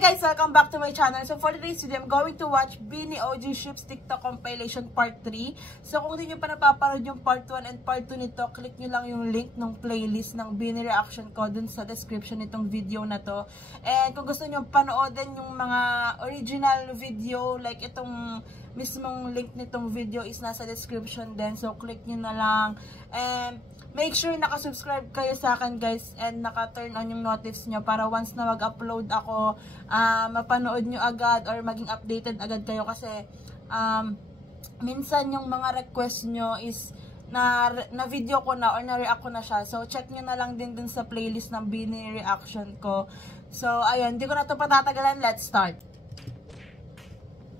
guys! Welcome back to my channel. So for today's video, I'm going to watch Beanie OG Ships TikTok Compilation Part 3. So kung hindi nyo pa napapanood yung Part 1 and Part 2 nito, click nyo lang yung link ng playlist ng Beanie Reaction ko dun sa description nitong video na to. And kung gusto nyo panoodin yung mga original video, like itong mismong link nitong video is nasa description din. So click nyo na lang. And make sure nakasubscribe kayo sa akin guys and naka-turn on yung notifs nyo para once na mag-upload ako, mapanood nyo agad or maging updated agad kayo kasi minsan yung mga request nyo is na video ko na or na-react ko na siya. So check nyo na lang din dun sa playlist ng Beanie Reaction ko. So ayun, hindi ko na ito patatagalan. Let's start.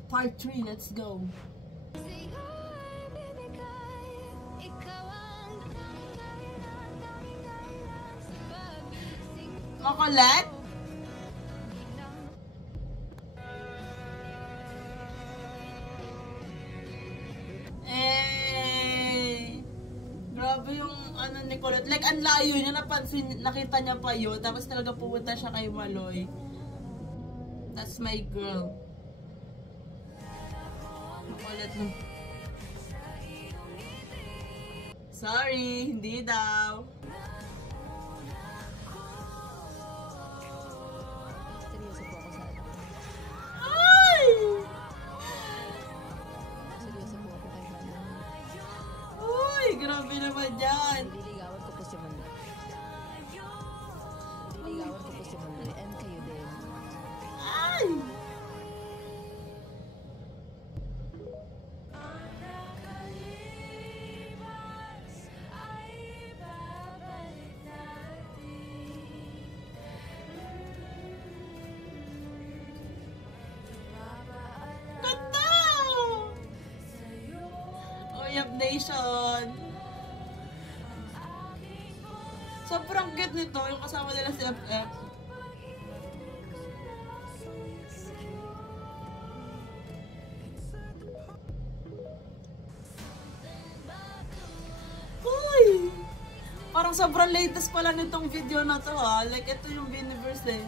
Part 3, let's go. Makulit? Grabe yung ano ni Colette. Like, ang layo niya, nakita niya pa yun. Tapos talaga pumunta siya kay Maloy. That's my girl. Makulit mo. Sorry, hindi daw. Grabe naman yan. Nililigawan ko po si Maloy. Nililigawan ko po si Maloy. And kayo din. Ay! Ganda! Oyab Nation! Sobrang cute nito, yung kasama nila si FF. Uy! Parang sobrang latest pala nitong video na to ha. Like ito yung Beaniverse eh.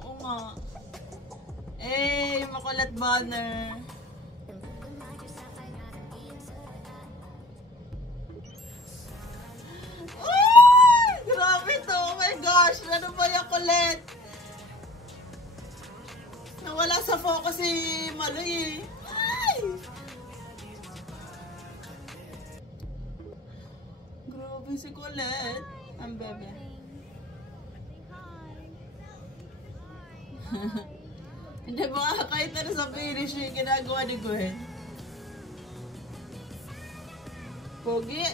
Oo nga. Eh, yung makulit banner. Ano ba yung kulit? Nawala sa focus si Maloy eh. Ay! Grabe si Colette. Ang bebe. Hindi ba kahit ano sa finish yung ginagawa ni Gwen? Pogi.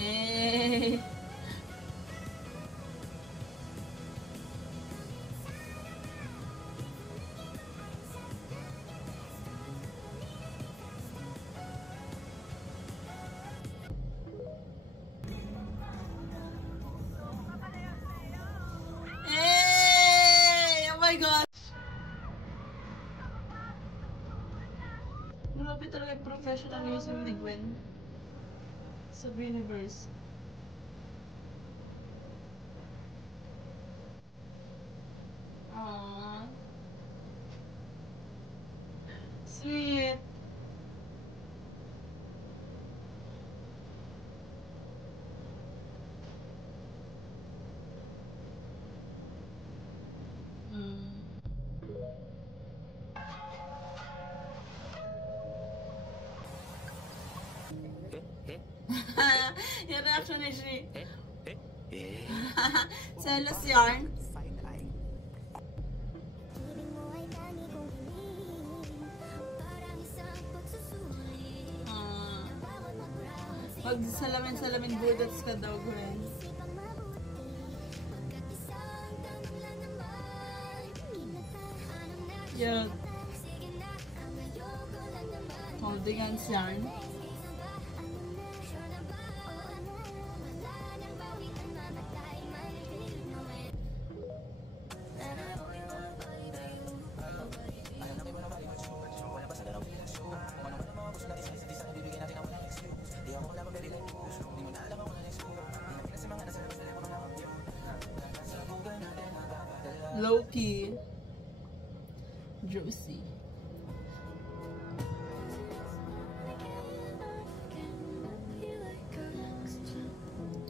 Eh. Oh my God. Grabe talaga yung professional using ni Gwen sa Beaniverse. Aww. Sweet. Yung reaction ni Shi. Selos yarn. Pag salamin budots ka daw, Gwen. Yun. Holding hands yarn. Low-key. Juicy.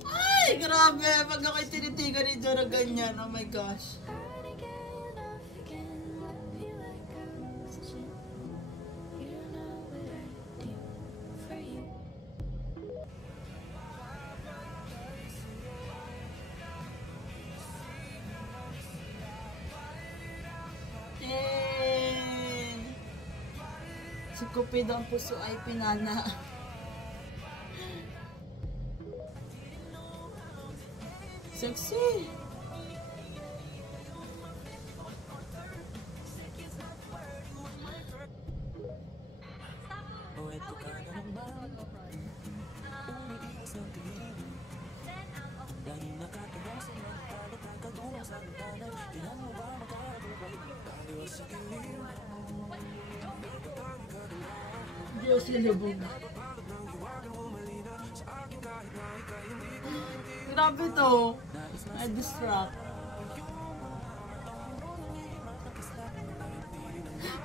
Ay, grabe. Pag ako'y tinitigan ni Jora ganyan. Oh my gosh. Si Cupido ang puso ay pinana. Sexy! Diyos nilubog. Grabe to. I-distract.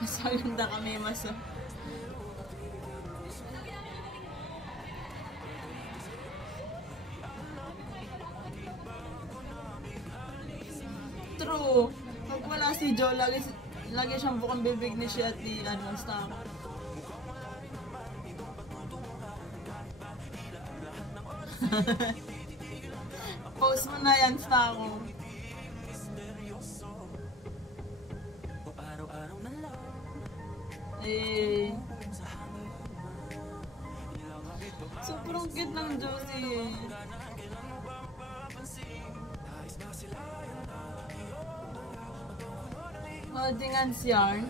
Mas maganda kami, mas... True. Pag wala si Joe, lagi siyang bukang bibig ni siya at ni Star. Post mo na yan, Star. Eh. Sobrang cute ng Josie. Holding hands yarn.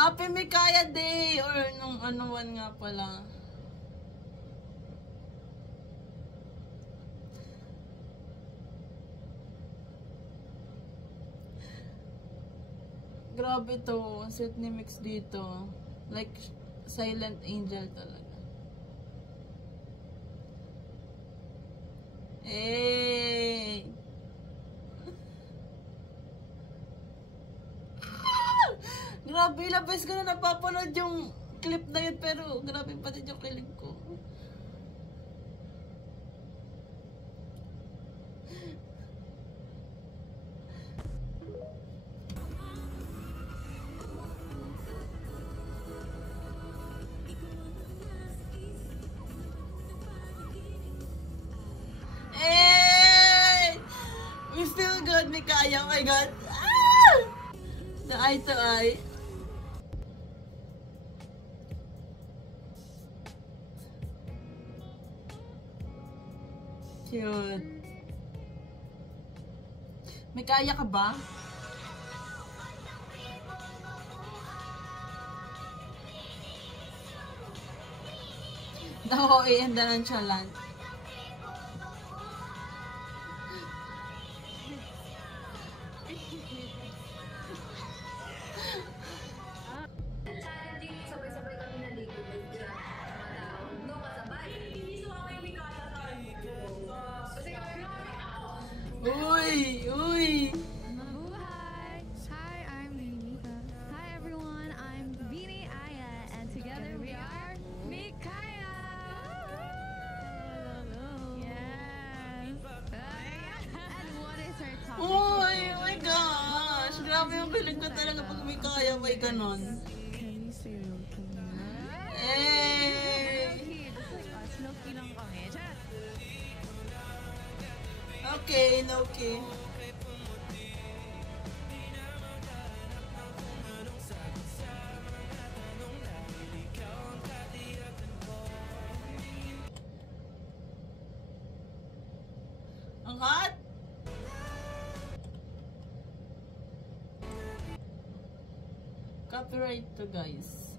Happy Mikaya Day! Or nung anuwan nga pala. Grabe to. Ang set ni Mix dito. Like, silent angel talaga. Hey! Grabe, ilang beses ko na napapanood yung clip na yun, pero grabe pa din yung kilig ko. Hey! We feel good, Mikaya. Oh my God. Ah! The eye to eye. Cute. May kaya ka ba? Daw, and the nonchalant. Sabay-sabay kami naligo with mga tao. No, kasabay. Hindi sumama yung Mikaya tayo. Kasi kami Uy! Uy! Mabuhay! Hi, I'm Vinica. Hi everyone, I'm Vini Aya, and together we are Mikaya! Yes! And what is her topic? Uy! Oh my gosh! Grabe yung kilig ko talaga pag may kaya, may ganon. Can you say low-key? Hey! Low-key, just like us, low-key lang kami. Chat! Okay, okay. Ang hot! Copyright to, guys.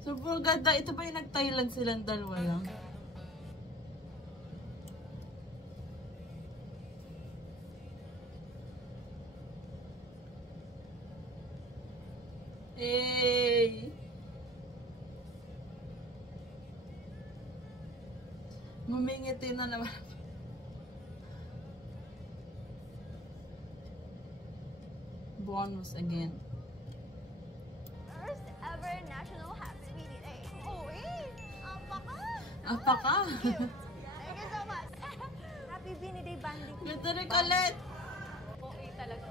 So Sobrang ganda. Ito ba yung nag-Thailand silang dalawa lang? Hey! Ngumingiti na naman. Bonus again. First ever National Happy Sweetie Day. Oh, wait! Apaka! Apaka? Thank you so much. Happy Beanie Day, Banding. Ganda rin ulit. Okay talaga.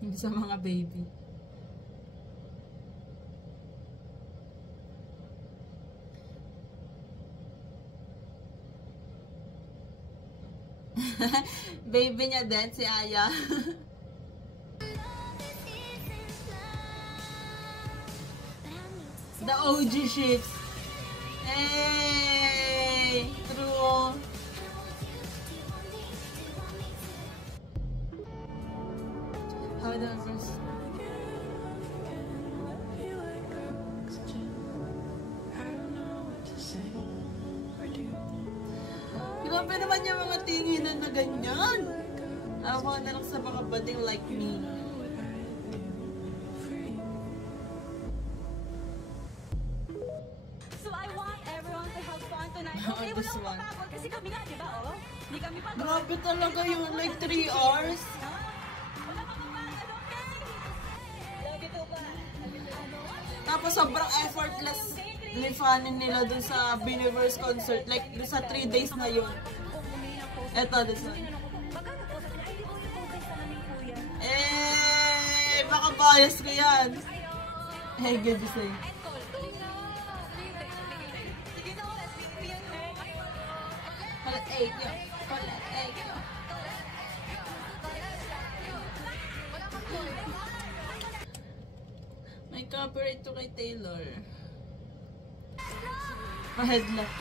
Yung sa mga baby. Baby niya din, si Aya. The OG ships. Hey! True. How the first? Grabe naman yung mga tinginan na ganyan. Awa na lang sa mga bading like me. So I want everyone to have fun tonight. Oh, Okay, this wala one. akong papagod kasi kami nga, di ba, oh? Hindi kami pagod. Grabe talaga yung like 3 hours. Wala kang papagod, okay? Love you too pa. Tapos sobrang effortless ni Fanny nila dun sa Biniverse concert. Like dun sa 3 days na yun. Eto, this one. Baka nag-usap nila, ay, di ko yung focus sa aming kuya. Eh, baka bias ko yan. Hey, good to say. Sige na, let's be yun. Palat 8 yun. Palat 8 yun. May copyright to kay Taylor. Pa-headlock.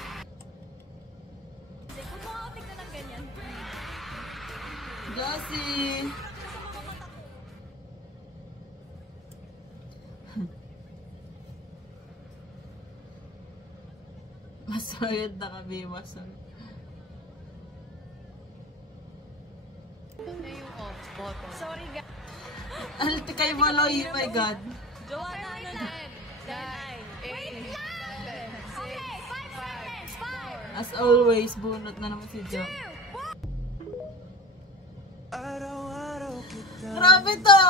Huwag mo ako tignan ng ganyan. Glossy! Masoyad na kami, masoyad. Sorry, guys. Alti kay Maloy, oh my God. Joanna, ano na? 9, 8, 7, 6, 5, 4. As always, bunot na naman si Jo. Grabe to!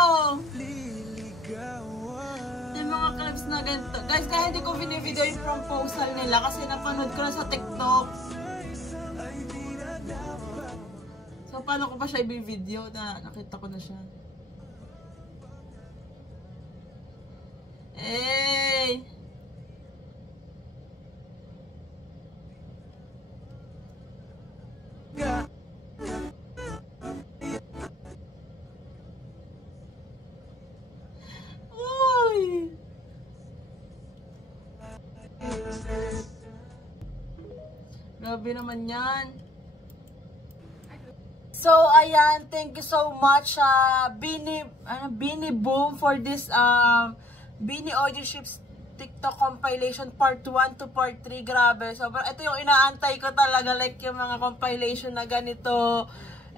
Yung mga clips na ganito. Guys, kaya hindi ko binivideo yung proposal nila kasi napanood ko na sa TikTok. So, paano ko pa siya i-video na nakita ko na siya? Hey! Uy! Grabe naman yan. So, ayan, thank you so much, Beanie Boom for this, Beanie Audio Ships TikTok compilation part 1 to part 3. Grabe, sobrang, ito yung inaantay ko talaga, like yung mga compilation na ganito.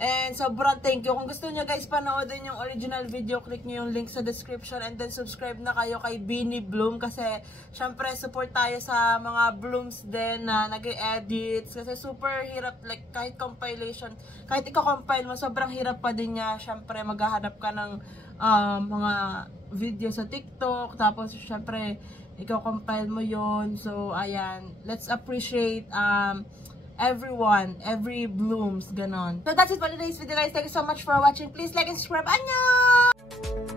And sobrang thank you. Kung gusto nyo guys panoodin yung original video, click nyo yung link sa description and then subscribe na kayo kay Beanie Bloom kasi syempre support tayo sa mga Blooms din na nag-edits kasi super hirap, like kahit compilation, kahit ikaw-compile mo, sobrang hirap pa din niya. Syempre maghahanap ka ng mga video sa TikTok, tapos syempre ikaw-compile mo yon. So ayan, let's appreciate everyone, every Blooms, ganon. So that's it for today's video guys. Thank you so much for watching. Please like and subscribe. Annyeong!